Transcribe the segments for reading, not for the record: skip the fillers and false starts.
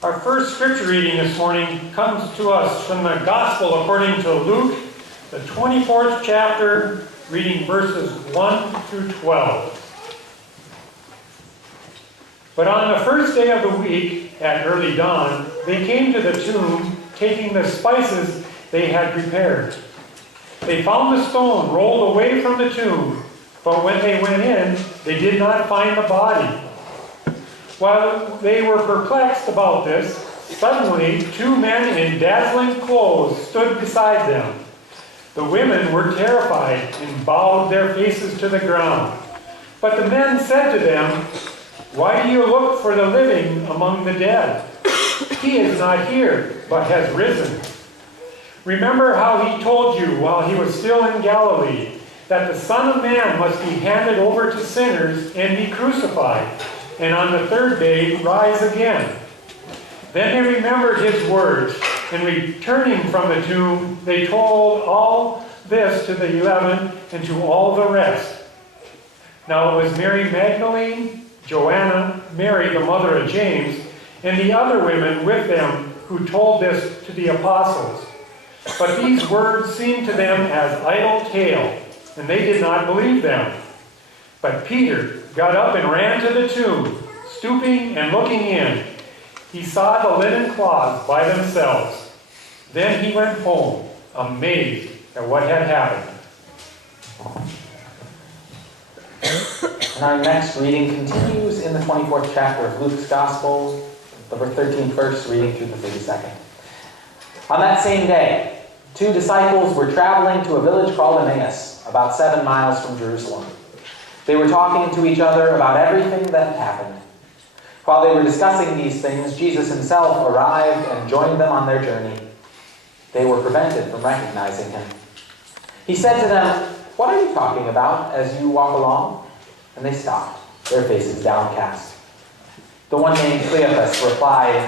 Our first scripture reading this morning comes to us from the Gospel according to Luke, the 24th chapter, reading verses 1 through 12. But on the first day of the week, at early dawn, they came to the tomb, taking the spices they had prepared. They found the stone rolled away from the tomb, but when they went in, they did not find the body. While they were perplexed about this, suddenly 2 men in dazzling clothes stood beside them. The women were terrified and bowed their faces to the ground. But the men said to them, "Why do you look for the living among the dead? He is not here, but has risen. Remember how he told you while he was still in Galilee, that the Son of Man must be handed over to sinners and be crucified, and on the third day rise again." Then they remembered his words, and returning from the tomb, they told all this to the 11 and to all the rest. Now it was Mary Magdalene, Joanna, Mary the mother of James, and the other women with them who told this to the apostles. But these words seemed to them as idle tale, and they did not believe them. But Peter got up and ran to the tomb. Stooping and looking in, he saw the linen cloths by themselves. Then he went home, amazed at what had happened. And our next reading continues in the 24th chapter of Luke's Gospel, the 13th verse, reading through the 32nd. On that same day, 2 disciples were traveling to a village called Emmaus, about 7 miles from Jerusalem. They were talking to each other about everything that had happened. While they were discussing these things, Jesus himself arrived and joined them on their journey. They were prevented from recognizing him. He said to them, "What are you talking about as you walk along?" And they stopped, their faces downcast. The one named Cleopas replied,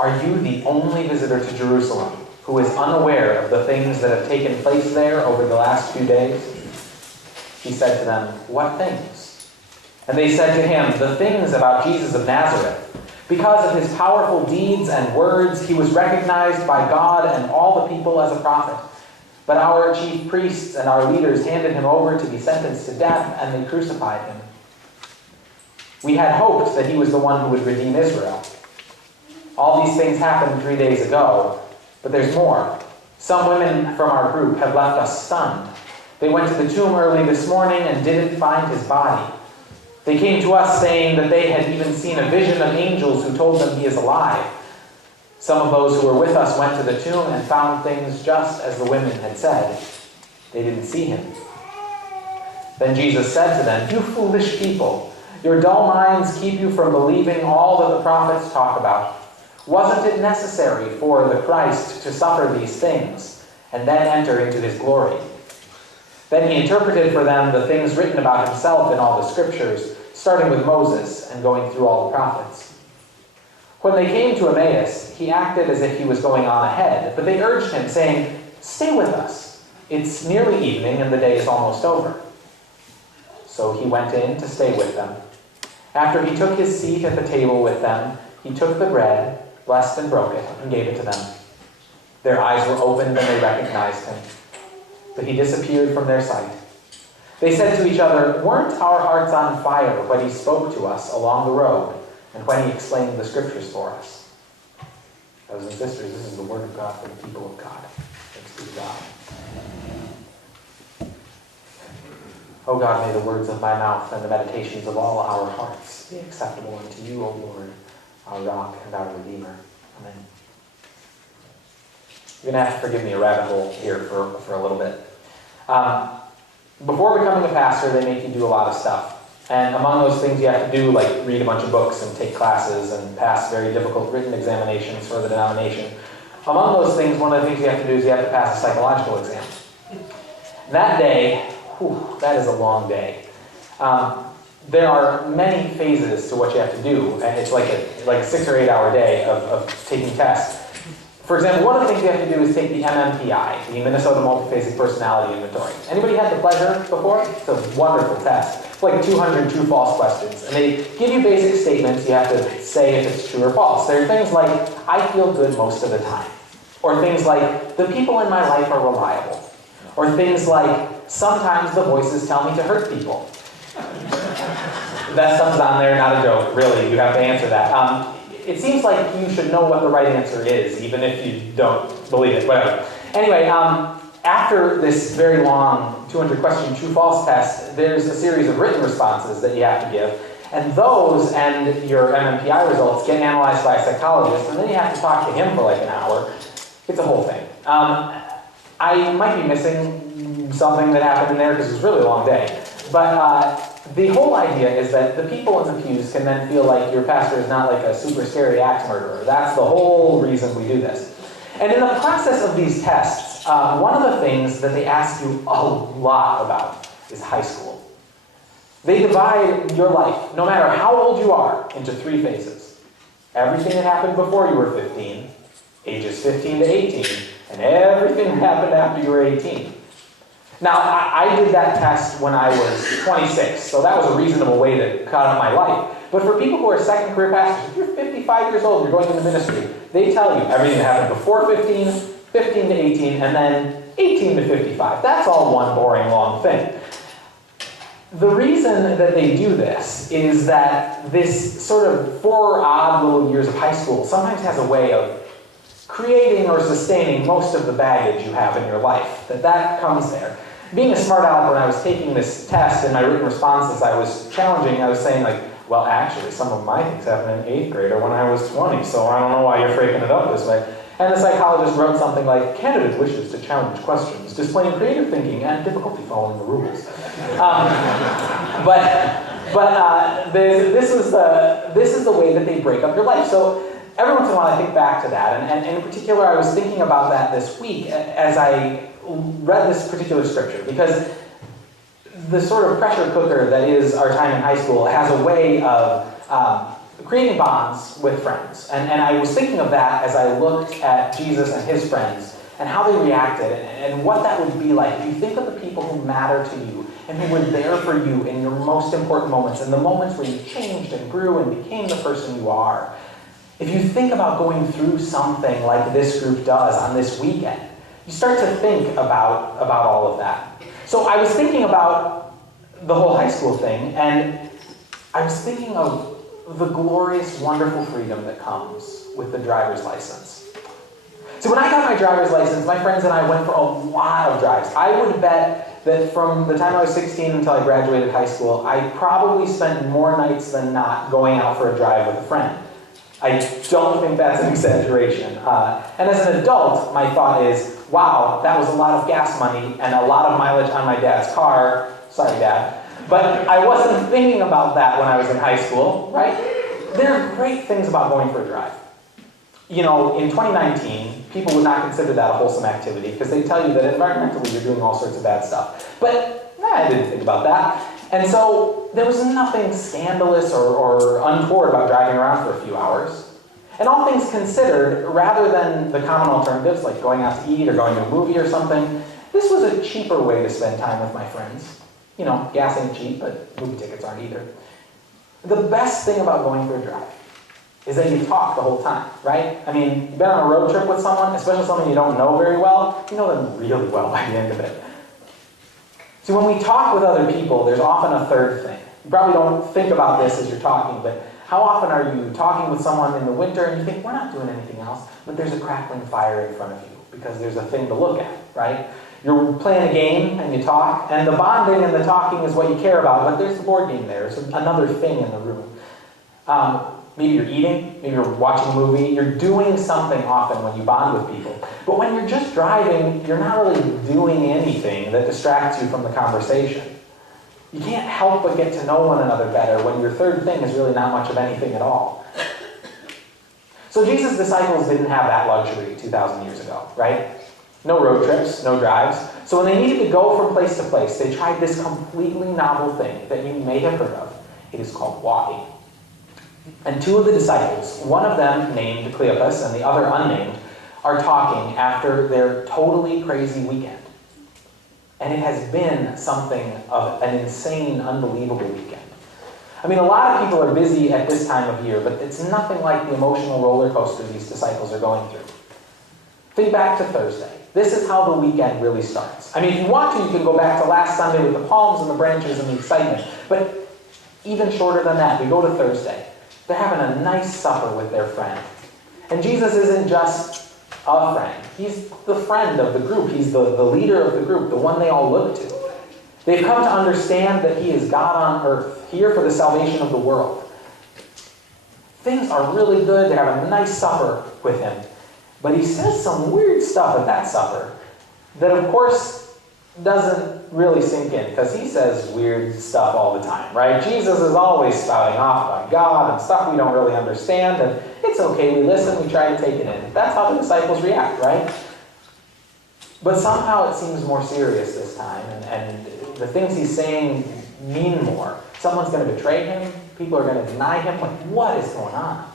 "Are you the only visitor to Jerusalem who is unaware of the things that have taken place there over the last few days?" He said to them, "What things?" And they said to him, "The things about Jesus of Nazareth. Because of his powerful deeds and words, he was recognized by God and all the people as a prophet. But our chief priests and our leaders handed him over to be sentenced to death, and they crucified him. We had hoped that he was the one who would redeem Israel. All these things happened 3 days ago, but there's more. Some women from our group have left us stunned. They went to the tomb early this morning and didn't find his body. They came to us saying that they had even seen a vision of angels who told them he is alive. Some of those who were with us went to the tomb and found things just as the women had said. They didn't see him." Then Jesus said to them, "You foolish people, your dull minds keep you from believing all that the prophets talk about. Wasn't it necessary for the Christ to suffer these things and then enter into his glory?" Then he interpreted for them the things written about himself in all the scriptures, starting with Moses and going through all the prophets. When they came to Emmaus, he acted as if he was going on ahead, but they urged him, saying, "Stay with us. It's nearly evening and the day is almost over." So he went in to stay with them. After he took his seat at the table with them, he took the bread, blessed and broke it, and gave it to them. Their eyes were opened and they recognized him, but he disappeared from their sight. They said to each other, "Weren't our hearts on fire when he spoke to us along the road and when he explained the scriptures for us?" Brothers and sisters, this is the word of God for the people of God. Thanks be to God. O God, may the words of my mouth and the meditations of all our hearts be acceptable unto you, O Lord, our rock and our Redeemer. Amen. You're going to have to forgive me a rabbit hole here for a little bit. Before becoming a pastor, they make you do a lot of stuff. And among those things you have to do, like read a bunch of books and take classes and pass very difficult written examinations for the denomination. Among those things, one of the things you have to do is you have to pass a psychological exam. That day, that is a long day. There are many phases to what you have to do, and it's like a 6 or 8 hour day of taking tests. For example, one of the things you have to do is take the MMPI, the Minnesota Multiphasic Personality Inventory. Anybody had the pleasure before? It's a wonderful test. like 200 true-false questions. And they give you basic statements. You have to say if it's true or false. There are things like, I feel good most of the time. Or things like, the people in my life are reliable. Or things like, sometimes the voices tell me to hurt people. That stuff's on there, not a joke. Really, you have to answer that. It seems like you should know what the right answer is, even if you don't believe it. Whatever. Anyway, after this very long 200-question true-false test, there's a series of written responses that you have to give. And those and your MMPI results get analyzed by a psychologist, and then you have to talk to him for like an hour. It's a whole thing. I might be missing something that happened in there because it was really a long day. But the whole idea is that the people in the pews can then feel like your pastor is not like a super scary axe murderer. That's the whole reason we do this. And in the process of these tests, one of the things that they ask you a lot about is high school. They divide your life, no matter how old you are, into 3 phases. Everything that happened before you were 15, ages 15 to 18, and everything that happened after you were 18. Now, I did that test when I was 26, so that was a reasonable way to cut out my life. But for people who are second career pastors, if you're 55 years old, you're going into ministry, they tell you everything that happened before 15, 15 to 18, and then 18 to 55. That's all one boring, long thing. The reason that they do this is that this sort of 4 odd little years of high school sometimes has a way of creating or sustaining most of the baggage you have in your life. That comes there. Being a smart aleck, when I was taking this test in my written responses, I was challenging, I was saying like, well, actually, some of my things happened in 8th grade or when I was 20, so I don't know why you're freaking it up this way. And the psychologist wrote something like, candidate wishes to challenge questions, displaying creative thinking and difficulty following the rules. This is the way that they break up your life. So every once in a while I think back to that, and in particular I was thinking about that this week as I read this particular scripture, because the sort of pressure cooker that is our time in high school has a way of creating bonds with friends. And I was thinking of that as I looked at Jesus and his friends and how they reacted and what that would be like if you think of the people who matter to you and who were there for you in your most important moments and the moments where you changed and grew and became the person you are. If you think about going through something like this group does on this weekend, you start to think about all of that. So I was thinking about the whole high school thing, and I was thinking of the glorious, wonderful freedom that comes with the driver's license. So when I got my driver's license, my friends and I went for a lot of drives. I would bet that from the time I was 16 until I graduated high school, I probably spent more nights than not going out for a drive with a friend. I don't think that's an exaggeration. And as an adult, my thought is, wow, that was a lot of gas money and a lot of mileage on my dad's car. Sorry, Dad. But I wasn't thinking about that when I was in high school, right? There are great things about going for a drive. You know, in 2019, people would not consider that a wholesome activity because they tell you that environmentally you're doing all sorts of bad stuff. But I didn't think about that. And so there was nothing scandalous or untoward about driving around for a few hours. And all things considered, rather than the common alternatives like going out to eat or going to a movie or something, this was a cheaper way to spend time with my friends. You know, gas ain't cheap, but movie tickets aren't either. The best thing about going for a drive is that you talk the whole time, right? I mean, you've been on a road trip with someone, especially someone you don't know very well, you know them really well by the end of it. See, when we talk with other people, there's often a third thing. You probably don't think about this as you're talking, but how often are you talking with someone in the winter and you think, we're not doing anything else, but there's a crackling fire in front of you because there's a thing to look at, right? You're playing a game and you talk, and the bonding and the talking is what you care about, but there's the board game there. There's another thing in the room. Maybe you're eating, maybe you're watching a movie, you're doing something often when you bond with people. But when you're just driving, you're not really doing anything that distracts you from the conversation. You can't help but get to know one another better when your third thing is really not much of anything at all. So Jesus' disciples didn't have that luxury 2,000 years ago, right? No road trips, no drives. So when they needed to go from place to place, they tried this completely novel thing that you may have heard of. It is called walking. And 2 of the disciples, one of them named Cleopas and the other unnamed, are talking after their totally crazy weekend. And it has been something of an insane, unbelievable weekend. I mean, a lot of people are busy at this time of year, but it's nothing like the emotional roller coaster these disciples are going through. Think back to Thursday. This is how the weekend really starts. I mean, if you want to, you can go back to last Sunday with the palms and the branches and the excitement. But even shorter than that, we go to Thursday. They're having a nice supper with their friend. And Jesus isn't just a friend. He's the friend of the group. He's the leader of the group, the one they all look to. They've come to understand that he is God on earth, here for the salvation of the world. Things are really good. They're having a nice supper with him. But he says some weird stuff at that supper that, of course, doesn't really sink in, because he says weird stuff all the time, right? Jesus is always spouting off about God and stuff we don't really understand, and it's okay, we listen, we try to take it in. That's how the disciples react, right? But somehow it seems more serious this time, and the things he's saying mean more. Someone's going to betray him, people are going to deny him. Like, what is going on?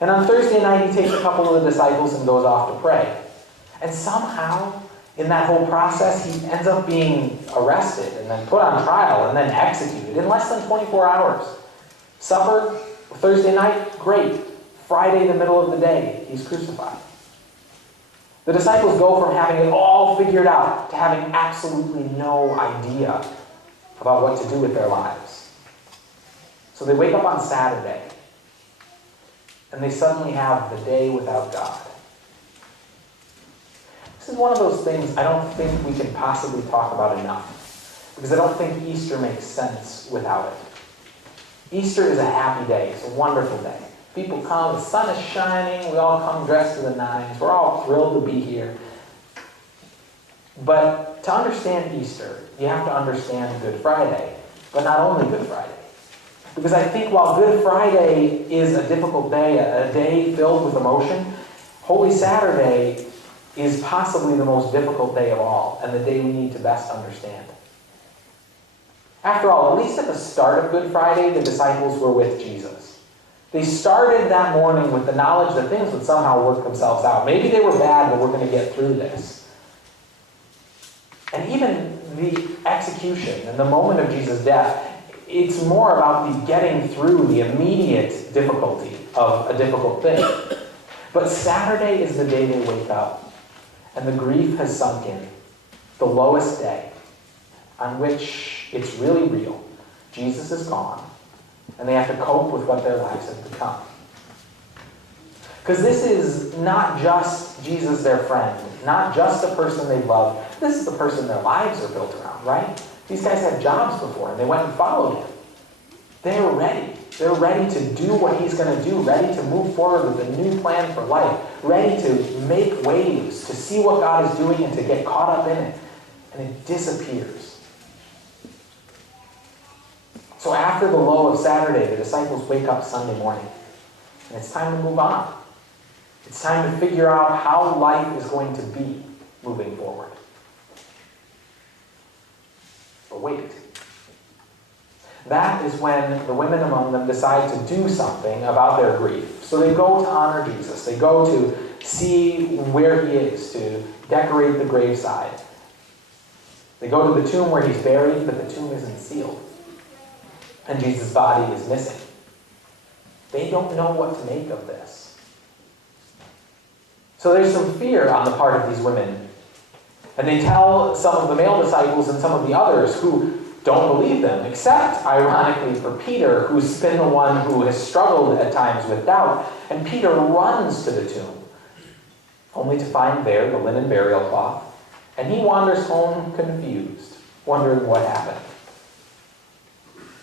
And on Thursday night, he takes a couple of the disciples and goes off to pray. And somehow, in that whole process, he ends up being arrested and then put on trial and then executed in less than 24 hours. Supper, Thursday night, great. Friday, the middle of the day, he's crucified. The disciples go from having it all figured out to having absolutely no idea about what to do with their lives. So they wake up on Saturday, and they suddenly have the day without God. This is one of those things I don't think we can possibly talk about enough, because I don't think Easter makes sense without it. Easter is a happy day. It's a wonderful day. People come, the sun is shining, we all come dressed to the nines, we're all thrilled to be here. But to understand Easter, you have to understand Good Friday, but not only Good Friday. Because I think while Good Friday is a difficult day, a day filled with emotion, Holy Saturday is possibly the most difficult day of all, and the day we need to best understand. After all, at least at the start of Good Friday, the disciples were with Jesus. They started that morning with the knowledge that things would somehow work themselves out. Maybe they were bad, but we're going to get through this. And even the execution and the moment of Jesus' death, it's more about the getting through the immediate difficulty of a difficult thing. But Saturday is the day they wake up, and the grief has sunk in. The lowest day, on which it's really real. Jesus is gone, and they have to cope with what their lives have become. Because this is not just Jesus, their friend, not just a person they love. This is the person their lives are built around, right? These guys had jobs before, and they went and followed him. They're ready. They're ready to do what he's going to do, ready to move forward with a new plan for life, ready to make waves, to see what God is doing and to get caught up in it. And it disappears. So after the low of Saturday, the disciples wake up Sunday morning. And it's time to move on. It's time to figure out how life is going to be moving forward. But wait. That is when the women among them decide to do something about their grief. So they go to honor Jesus. They go to see where he is, to decorate the graveside. They go to the tomb where he's buried, but the tomb isn't sealed. And Jesus' body is missing. They don't know what to make of this. So there's some fear on the part of these women. And they tell some of the male disciples and some of the others who don't believe them, except, ironically, for Peter, who's been the one who has struggled at times with doubt. And Peter runs to the tomb, only to find there the linen burial cloth. And he wanders home confused, wondering what happened.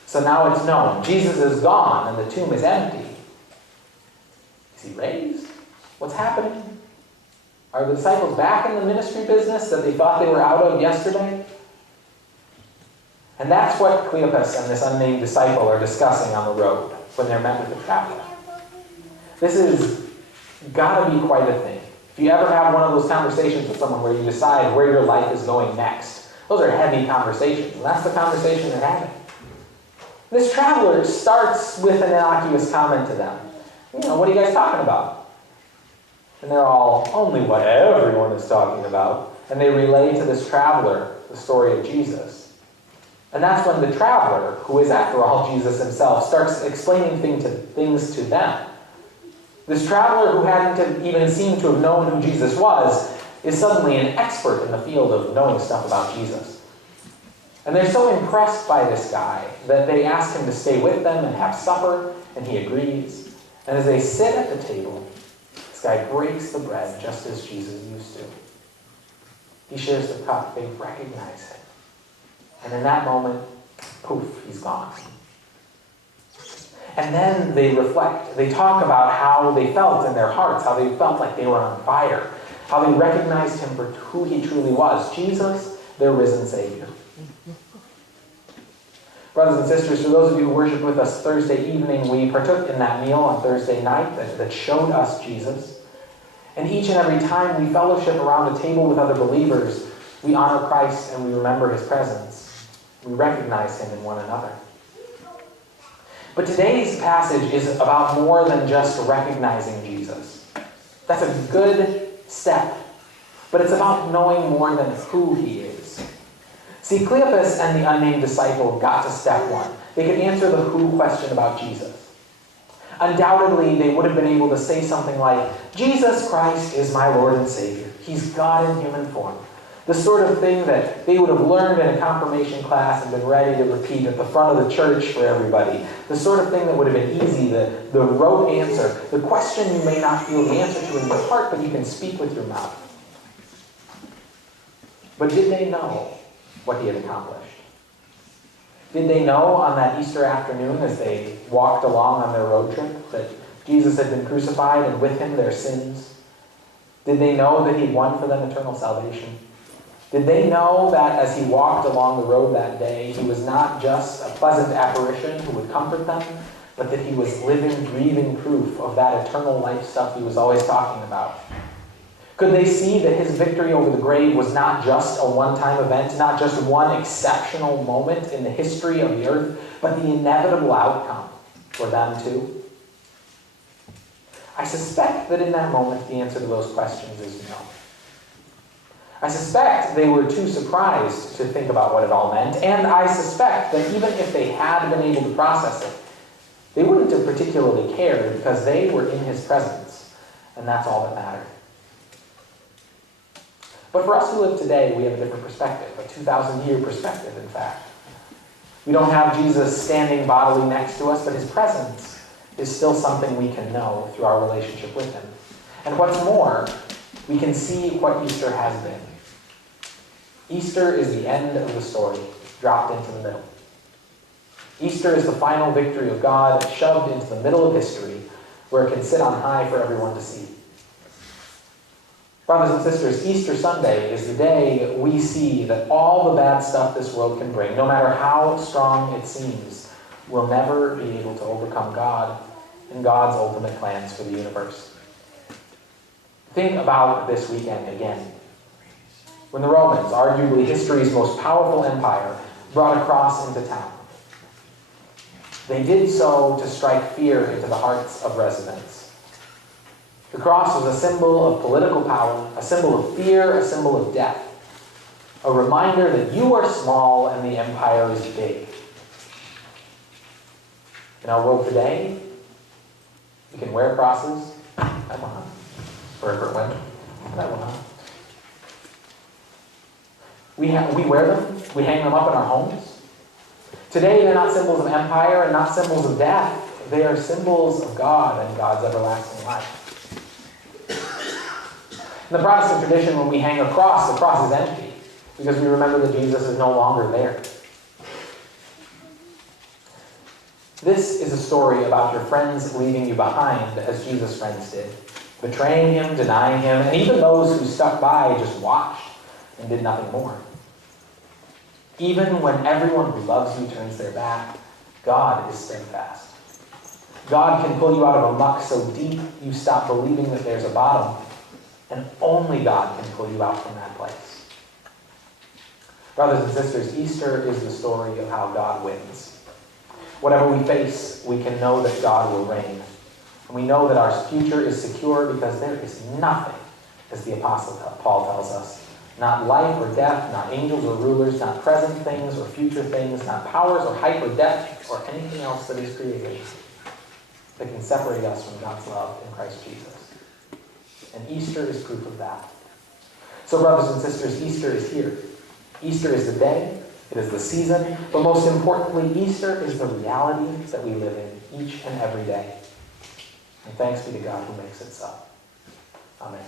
So now it's known. Jesus is gone and the tomb is empty. Is he raised? What's happening? Are the disciples back in the ministry business that they thought they were out of yesterday? And that's what Cleopas and this unnamed disciple are discussing on the road when they're met with the traveler. This is got to be quite a thing. If you ever have one of those conversations with someone where you decide where your life is going next, those are heavy conversations, and that's the conversation they're having. This traveler starts with an innocuous comment to them. What are you guys talking about? And they're all, only what everyone is talking about. and they relay to this traveler the story of Jesus. And that's when the traveler, who is after all Jesus himself, starts explaining things to them. This traveler who hadn't even seemed to have known who Jesus was is suddenly an expert in the field of knowing stuff about Jesus. And they're so impressed by this guy that they ask him to stay with them and have supper, and he agrees. And as they sit at the table, this guy breaks the bread just as Jesus used to. He shares the cup. They recognize him. And in that moment, poof, he's gone. And then they reflect. They talk about how they felt in their hearts, how they felt like they were on fire, how they recognized him for who he truly was, Jesus, their risen Savior. Brothers and sisters, for those of you who worshiped with us Thursday evening, we partook in that meal on Thursday night that showed us Jesus. And each and every time we fellowship around a table with other believers, we honor Christ and we remember his presence. We recognize him in one another. But today's passage is about more than just recognizing Jesus. That's a good step. But it's about knowing more than who he is. See, Cleopas and the unnamed disciple got to step one. They could answer the who question about Jesus. Undoubtedly, they would have been able to say something like, Jesus Christ is my Lord and Savior. He's God in human form. The sort of thing that they would have learned in a confirmation class and been ready to repeat at the front of the church for everybody. The sort of thing that would have been easy, the rote answer, the question you may not feel the answer to in your heart, but you can speak with your mouth. But did they know what he had accomplished? Did they know on that Easter afternoon as they walked along on their road trip that Jesus had been crucified and with him their sins? Did they know that he won for them eternal salvation? Did they know that as he walked along the road that day, he was not just a pleasant apparition who would comfort them, but that he was living, breathing proof of that eternal life stuff he was always talking about? Could they see that his victory over the grave was not just a one-time event, not just one exceptional moment in the history of the earth, but the inevitable outcome for them too? I suspect that in that moment the answer to those questions is no. I suspect they were too surprised to think about what it all meant, and I suspect that even if they had been able to process it, they wouldn't have particularly cared because they were in his presence, and that's all that mattered. But for us who live today, we have a different perspective, a 2,000-year perspective, in fact. We don't have Jesus standing bodily next to us, but his presence is still something we can know through our relationship with him. And what's more, we can see what Easter has been. Easter is the end of the story, dropped into the middle. Easter is the final victory of God shoved into the middle of history, where it can sit on high for everyone to see. Brothers and sisters, Easter Sunday is the day we see that all the bad stuff this world can bring, no matter how strong it seems, will never be able to overcome God and God's ultimate plans for the universe. Think about this weekend again. When the Romans, arguably history's most powerful empire, brought a cross into town. They did so to strike fear into the hearts of residents. The cross was a symbol of political power, a symbol of fear, a symbol of death. A reminder that you are small and the empire is big. In our world today, we can wear crosses. I will not. For a win. I will not. We wear them. We hang them up in our homes. Today, they're not symbols of empire and not symbols of death. They are symbols of God and God's everlasting life. In the Protestant tradition, when we hang a cross, the cross is empty because we remember that Jesus is no longer there. This is a story about your friends leaving you behind as Jesus' friends did, betraying him, denying him, and even those who stuck by just watched and did nothing more. Even when everyone who loves you turns their back, God is steadfast. God can pull you out of a muck so deep you stop believing that there's a bottom, and only God can pull you out from that place. Brothers and sisters, Easter is the story of how God wins. Whatever we face, we can know that God will reign. And we know that our future is secure because there is nothing, as the Apostle Paul tells us, Not life or death, not angels or rulers, not present things or future things, not powers or height or depth or anything else that is created that can separate us from God's love in Christ Jesus. And Easter is proof of that. So brothers and sisters, Easter is here. Easter is the day, it is the season, but most importantly, Easter is the reality that we live in each and every day. And thanks be to God who makes it so. Amen.